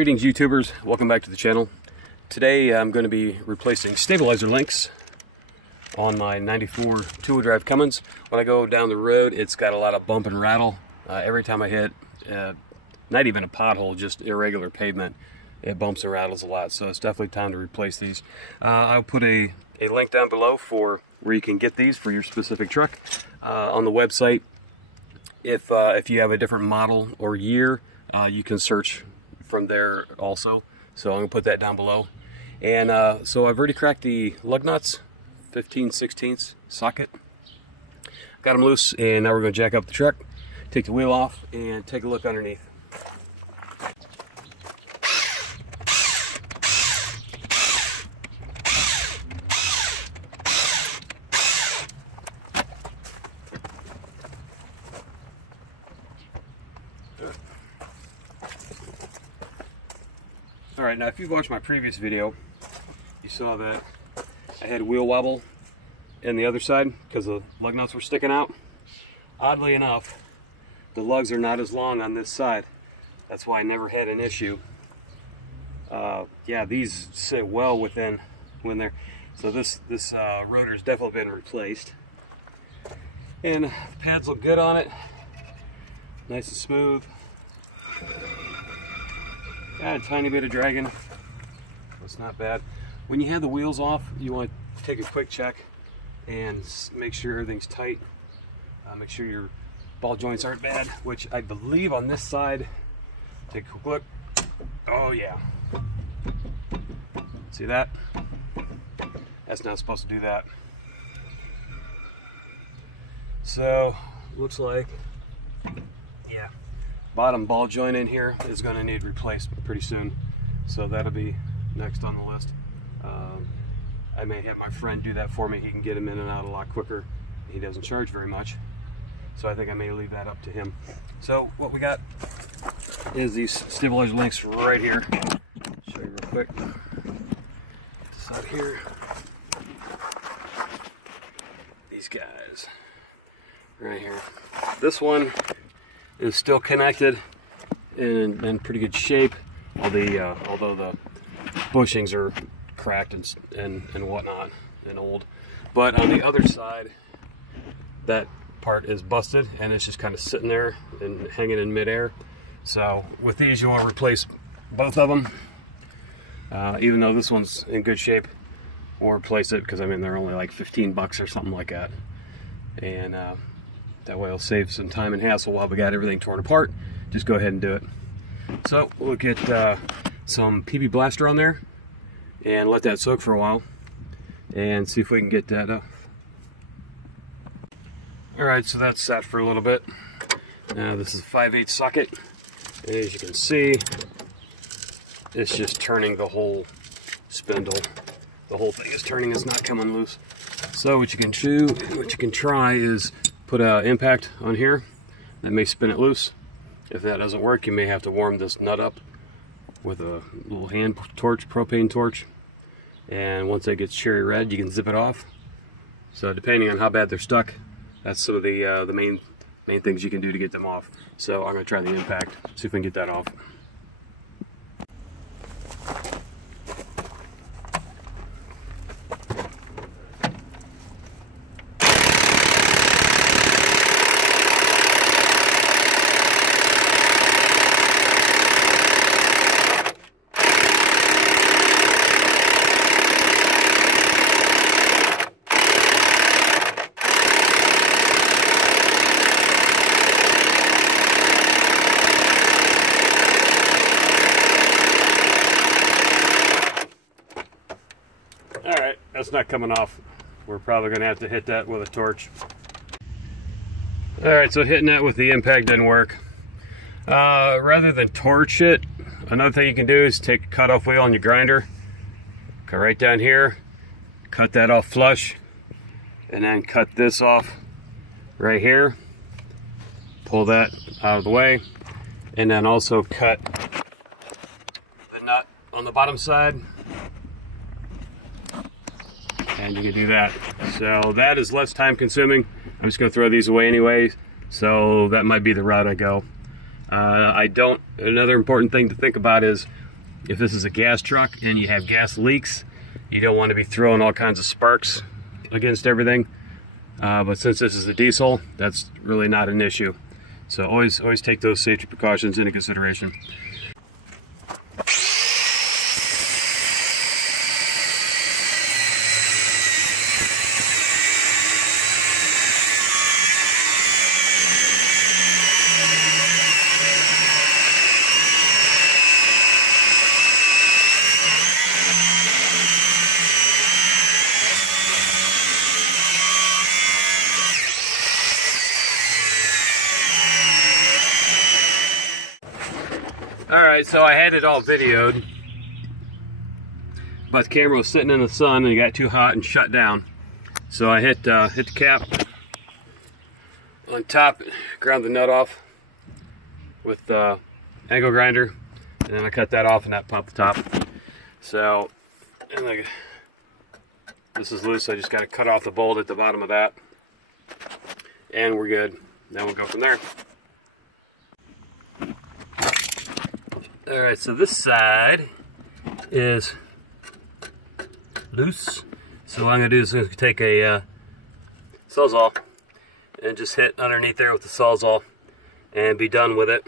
Greetings YouTubers, welcome back to the channel. Today I'm going to be replacing stabilizer links on my 94 two-wheel drive Cummins. When I go down the road, it's got a lot of bump and rattle. Every time I hit, not even a pothole, just irregular pavement, it bumps and rattles a lot, so it's definitely time to replace these. I'll put a link down below for where you can get these for your specific truck on the website. If you have a different model or year, you can search from there also. So I'm going to put that down below. And so I've already cracked the lug nuts, 15/16 socket. Got them loose, and now we're going to jack up the truck, take the wheel off, and take a look underneath. Alright, now if you've watched my previous video, you saw that I had wheel wobble in the other side because the lug nuts were sticking out. Oddly enough, the lugs are not as long on this side. That's why I never had an issue. Yeah, these sit well within when they're... So this rotor's definitely been replaced. And the pads look good on it. Nice and smooth. Got a tiny bit of dragging, so it's not bad. When you have the wheels off, you want to take a quick check and make sure everything's tight. Make sure your ball joints aren't bad, which I believe on this side. Take a quick look. Oh yeah. See that? That's not supposed to do that. So, looks like, yeah. Bottom ball joint in here is going to need replaced pretty soon, so that'll be next on the list. I may have my friend do that for me. He can get him in and out a lot quicker. He doesn't charge very much, so I think I may leave that up to him. So what we got is these stabilizer links right here. Show you real quick. Get this out here. These guys right here. This one is still connected and in pretty good shape, although the bushings are cracked and whatnot and old. But on the other side, that part is busted and it's just kind of sitting there and hanging in midair. So with these, you want to replace both of them. Even though this one's in good shape, or replace it because I mean they're only like 15 bucks or something like that. And that way it'll save some time and hassle while we got everything torn apart. Just go ahead and do it. So we'll get some PB Blaster on there and let that soak for a while and see if we can get that up. Alright, so that's sat for a little bit. Now this is a 5/8 socket. And as you can see, it's just turning the whole spindle. The whole thing is turning, it's not coming loose. So what you can try is put an impact on here. That may spin it loose. If that doesn't work, you may have to warm this nut up with a little hand torch, propane torch. And once that gets cherry red, you can zip it off. So depending on how bad they're stuck, that's some of the main things you can do to get them off. So I'm going to try the impact, see if we can get that off. Alright, that's not coming off. We're probably going to have to hit that with a torch. Alright, so hitting that with the impact didn't work. Rather than torch it, another thing you can do is take a cutoff wheel on your grinder, cut right down here, cut that off flush, and then cut this off right here. Pull that out of the way, and then also cut the nut on the bottom side. And you can do that. So that is less time consuming. I'm just going to throw these away anyway, so that might be the route I go. Another important thing to think about is if this is a gas truck and you have gas leaks, you don't want to be throwing all kinds of sparks against everything. But since this is a diesel, that's really not an issue. So always take those safety precautions into consideration. Alright, so I had it all videoed, but the camera was sitting in the sun and it got too hot and shut down. So I hit the cap on top, ground the nut off with the angle grinder, and then I cut that off and that popped the top. So, and like, this is loose, so I just got to cut off the bolt at the bottom of that, and we're good. Then we'll go from there. Alright, so this side is loose. So what I'm going to do is take a sawzall and just hit underneath there with the sawzall and be done with it.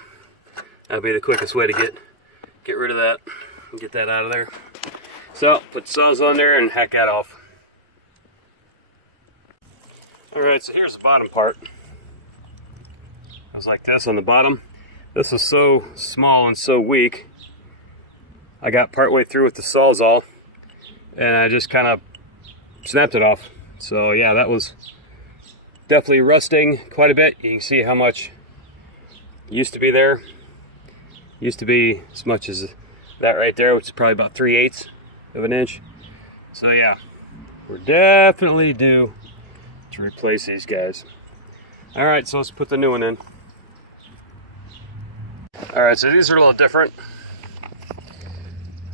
That'll be the quickest way to get rid of that and get that out of there. So put the sawzall in there and hack that off. Alright, so here's the bottom part. It was like this on the bottom. This is so small and so weak. I got partway through with the sawzall and I just kind of snapped it off. So yeah, that was definitely rusting quite a bit. You can see how much used to be there. Used to be as much as that right there, which is probably about 3/8 of an inch. So yeah, we're definitely due to replace these guys. All right, so let's put the new one in. All right, so these are a little different.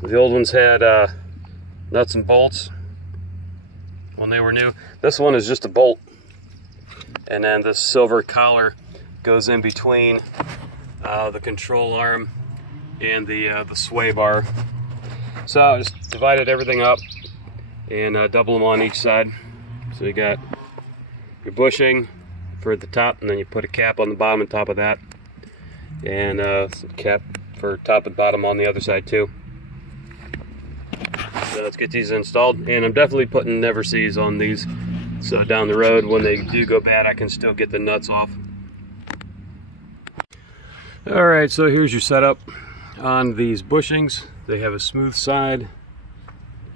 The old ones had nuts and bolts when they were new. This one is just a bolt, and then this silver collar goes in between the control arm and the sway bar. So I just divided everything up and double them on each side. So you got your bushing for the top, and then you put a cap on the bottom and top of that, and some cap for top and bottom on the other side too. So let's get these installed, and I'm definitely putting never sees on these, so down the road when they do go bad I can still get the nuts off. Alright, so here's your setup on these bushings. They have a smooth side,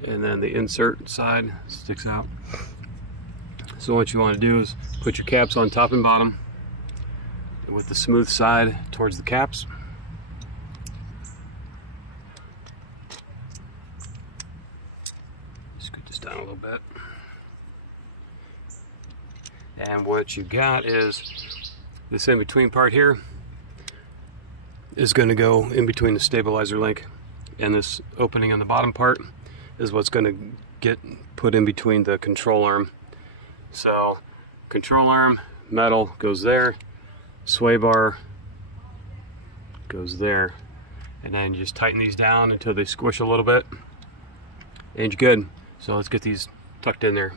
and then the insert side sticks out. So what you want to do is put your caps on top and bottom with the smooth side towards the caps. Scoot this down a little bit. And what you got is this in between part here is going to go in between the stabilizer link, and this opening on the bottom part is what's going to get put in between the control arm. So control arm, metal goes there, sway bar goes there, and then you just tighten these down until they squish a little bit, and you're good. So let's get these tucked in there.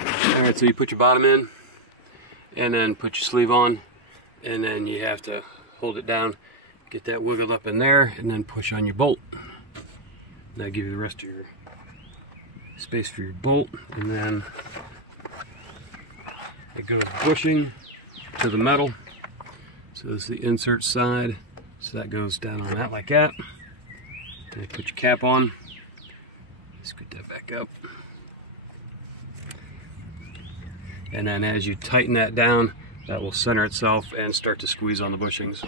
Alright, so you put your bottom in, and then put your sleeve on, and then you have to hold it down, get that wiggled up in there, and then push on your bolt. That'll give you the rest of your space for your bolt, and then it goes bushing to the metal. So this is the insert side, so that goes down on that like that. Then you put your cap on, scoot that back up, and then as you tighten that down, that will center itself and start to squeeze on the bushings.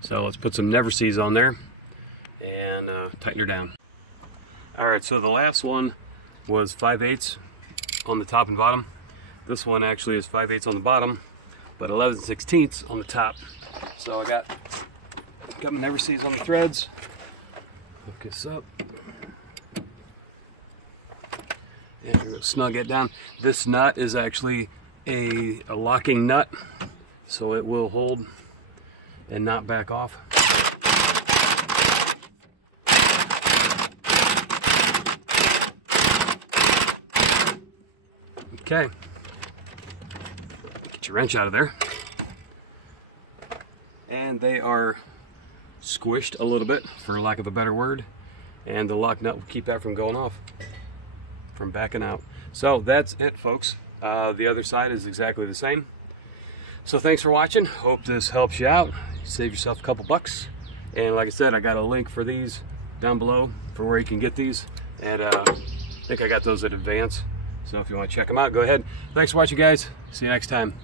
So let's put some never sees on there and tighten her down. Alright, so the last one was 5/8 on the top and bottom. This one actually is 5/8 on the bottom, but 11/16 on the top. So I got my never sees on the threads. Hook this up. And you're going to snug it down. This nut is actually a locking nut, so it will hold and not back off. Okay. Get your wrench out of there. And they are squished a little bit, for lack of a better word. And the lock nut will keep that from going off, from backing out. So that's it, folks. The other side is exactly the same. So thanks for watching. Hope this helps you out. Save yourself a couple bucks. And like I said, I got a link for these down below for where you can get these. And I think I got those at Advance. So if you want to check them out, go ahead. Thanks for watching, guys. See you next time.